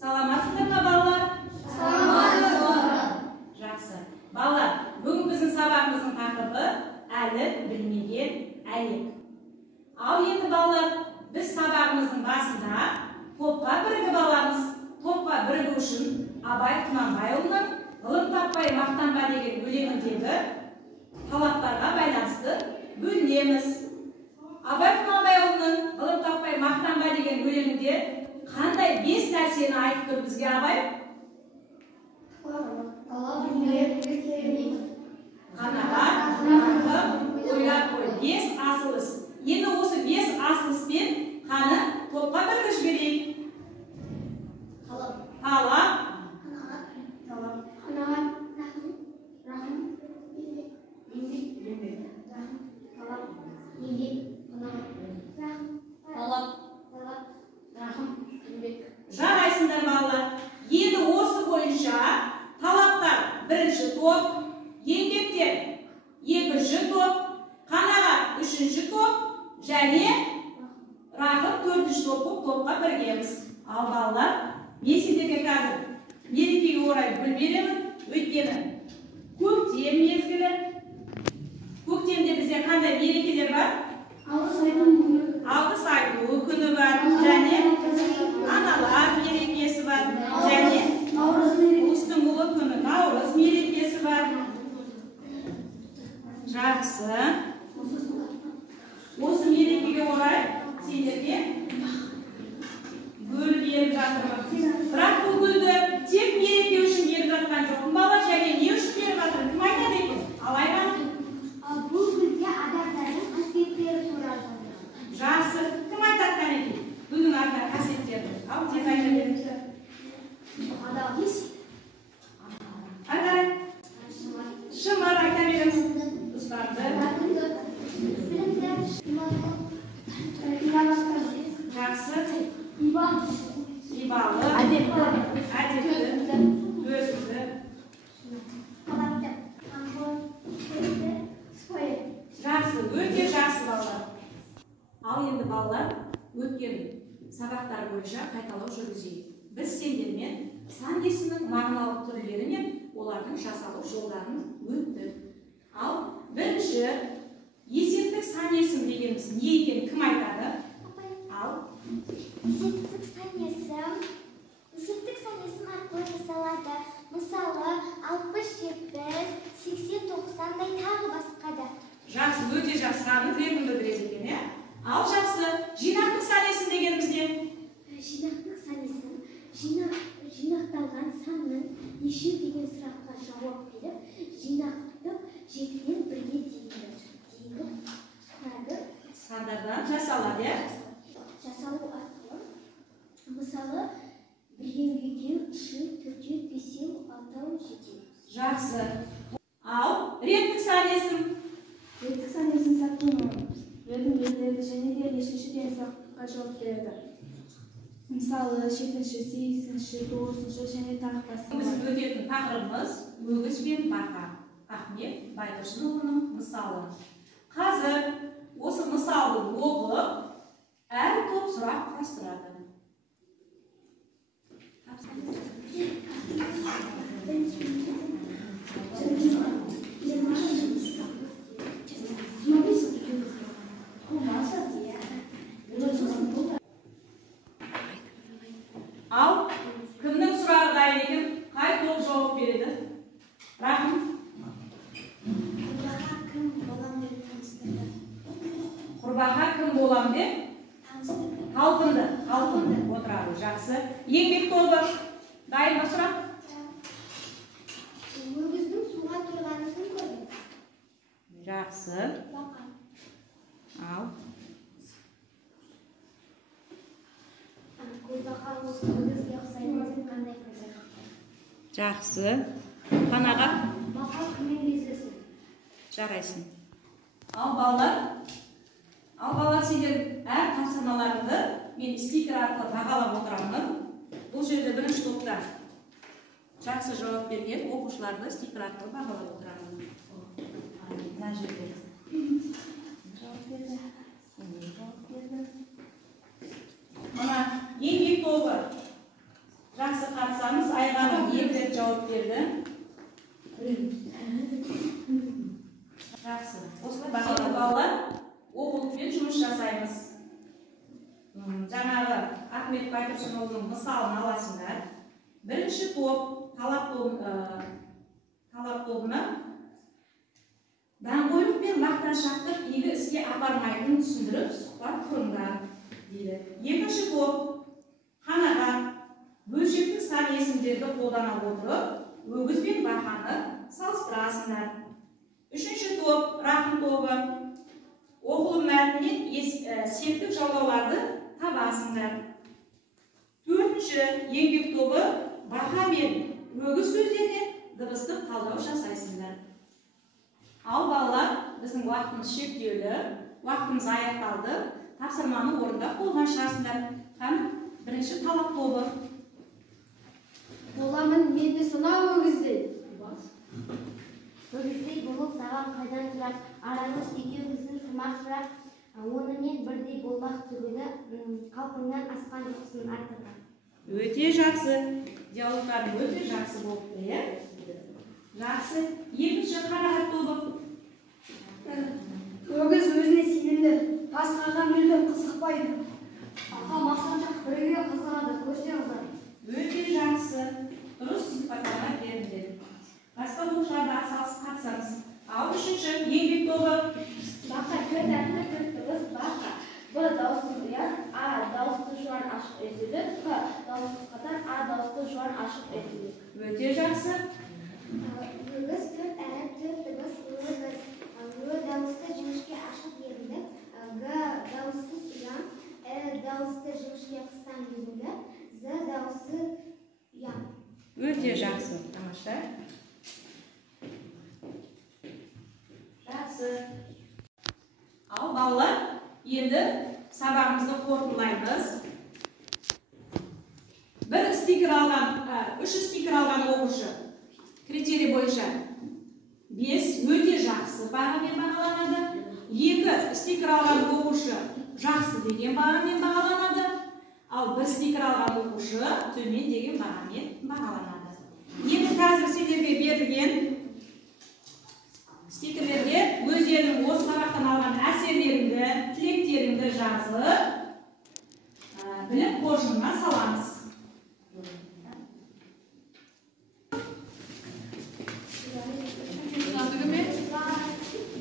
Саламатсыздар ма, балалар? Жақсы. Балалар, бүгін біздің сабағымыздың тақырыбы әлі білмеген әлек. Ал енді балалар, біз сабағымыздың басында топқа бірігіп аламыз. Топқа бірігу үшін Абай Құнанбайұлының «Ғылым таппай мақтанба» деген өлеңіндегі талаптарға байланысты бөлінеміз. Абай Құнанбайұлының «Ғылым таппай мақтанба» деген өлеңінде қандай 5 нәрсені айтып тұр бізге Абай? Қанағат, артық, ойлап қой. 5 асыл іс. Енді осы 5 асыл іспен қаны топқа бірігіп жіберейік. Талап, жарайсыңдар балалар. Енді осы бойынша талаптар бірінші топ, еңбектер екінші топ, қанағат үшінші топ және рақым төртінші топ болып топқа біргеміз. Ал балалар, мен сендерге қазір мерекеге орай гүл беремін, өйткені көктем мезгілі. Көктемде бізде қандай мерекелер бар? Алғыс айту күні бар, және аналар мерекесі бар, және ұлыстың ұлы күні Наурыз мерекесі бар. Жақсы. Осы мерекеге орай сендерге гүл беріп жатырмын. Бірақ бұл гүлді тек мереке үшін беріп жатқан жоқпын балалар, және не үшін беріп жатырмын? Кім айтады екен? Алайға? Бұл гүлде адамдардың қасиеттері туралы жазылған. Жақсы. Кім айтады кәнекей? Гүлдің артында қасиеттерді. Ал тез айта беріңіздер. Айтар. Шымыр айта беріңіз. Ұстарды. Жақсы. Ибалы. Әдепті. Төзімді. Жақсы, өте жақсы балалар. Ал енді балалар, өткен сабақтар бойынша қайталау жүргізейік. Біз сендермен сан есімнің мағыналық түрлері мен олардың жасалу жолдарын өттік. Ал бірінші есептік сан есім дегеніміз не екенін кім айтады? Ал есептік сан есім арқылы жасалады. Мысалы, 60, 70, 80, 90-дай тағы басқа да. Жақсы, өте жақсы, саны білетін білдіреді екен, Ал жақсы, жинақтық сан есім дегеніміз не? Жинақтық сан есім жинақталған санның неше деген сұраққа жауап беріп, жинақтық 7-ден 1-ге дейінгі сандардан жасалады, жасалу арқылы. Мысалы, 1-ден 3-ге, 4-ден 5-ге, 6-ден 7-ге. Жақсы. Ал реттік сан есім? Реттік сан есім сақтылығы белгілерді және де ешіншіден сақтыққа жауап береді. Мысалы, 7-ші, 8-ші, 9-ші және тағы басқа. Біз өтетін тақырыбымыз өгіз бен бақа. Ахмет Байтұрсынұлының мысалы. Қазір осы мысалды оқып, әр топ сұрақ құрастырады. Ал кімнің сұрағы дайын екен? Қай топ жауап береді? Рахым. Құрбаға кім болам деп таныстырды. Құрбаға кім болам деп? Таныстырды. Талпынды. Отырады. Жақсы. Еңбек тобы. Дайын ба сұрақ? Өгіздің суға тұрғанын көрді. Жақсы. Бақа. Ал. Құрбақа өгізге ұқсайтын қандай көзі? Жақсы. Қанағат? Бақа кіммен кездесін? Жарайсың. Ал балалар сендер әр тапсырмаларыңды мен стикер арқылы бағалап отырамын. Бұл жерде бірінші топта жақсы жауап берген оқушыларды стикер арқылы бағалап отырамын. Мына жерде жауап берді. Мына еңбек тобы жақсы балаларымыз Айғаным 2 рет жауап берді. Жақсы. Осылай бағалады балалар. Оқулықпен жұмыс жасаймыз. Жаңағы Ахмет Байтұрсынұлының мысалын аласыңдар. Бірінші топ талап тобына даңғойлық пен мақтаншақтық игі іске апармайтынын түсіндіріп сұхбат құрыңдар дейді. Екінші топ қанағат, бөлшектік сан есімдерді қолдана отырып, өгіз бен бақаны салыстырасыңдар. Үшінші топ рақым тобы оқылым мәтінінен септік жалғауларды табасыңдар. Төртінші еңбек тобы бақа мен өгіз сөздерінен дыбыстық талдау жасайсыңдар. Ал балалар, біздің уақытымыз шектеулі, уақытымыз аяқталды. Тапсырманы орындап болған шығарсыңдар. Бірінші талап тобы. Боламын мен де сонау өгіздей. Өгіздей болып саған қайдан тұрар, арамыз екеуміздің тұрмақ жырақ, онымен бірдей болмақ түгілі, қалпыңнан асқан жоқсын артыға. Өте жақсы. Диалогтарың өте жақсы болыпты, е? Жақсы. Екінші қанағат тобы. Өгіз өзіне сенімді, басқаға мүлдем қызықпайды. Ақа мақтаншақ бірге қызығады, көрсе ұзар. Өте жақсы. Дұрыс сипаттама беріңдер. Басқа оқушыларға атсалысып қатысамыз. Ал үшінші еңбек тобы. Бақа төрт әріпті төрт дыбыс бақа. Б дауысты ұян, А дауысты жуан ашық етіліп, Қ дауысты қатар, А дауысты жуан ашық етіліп. Өте жақсы. Өгіз төрт әріп төрт дыбыс өгіз. Ө дауысты жіңішке ашық етіліп, Г дауысты ұян, Э дауысты жіңішке қыстан етіліп, З дауысты ұян. Өте жақсы. Тамаша. Жақсы. Ал балалар, енді сабағымызды қорытындылаймыз. Үш стикер алған оқушы критерий бойынша 5 өте жақсы бағамен бағаланады. 2 стикер алған оқушы жақсы деген бағамен бағаланады. Ал 1 стикер алған оқушы төмен деген бағамен бағаланады. Енді қазір сендерге берілген стикерлерге өздерінің осы сабақтан алған әсерлеріңді, тілектеріңді жазып, білім қоржынына саламыз.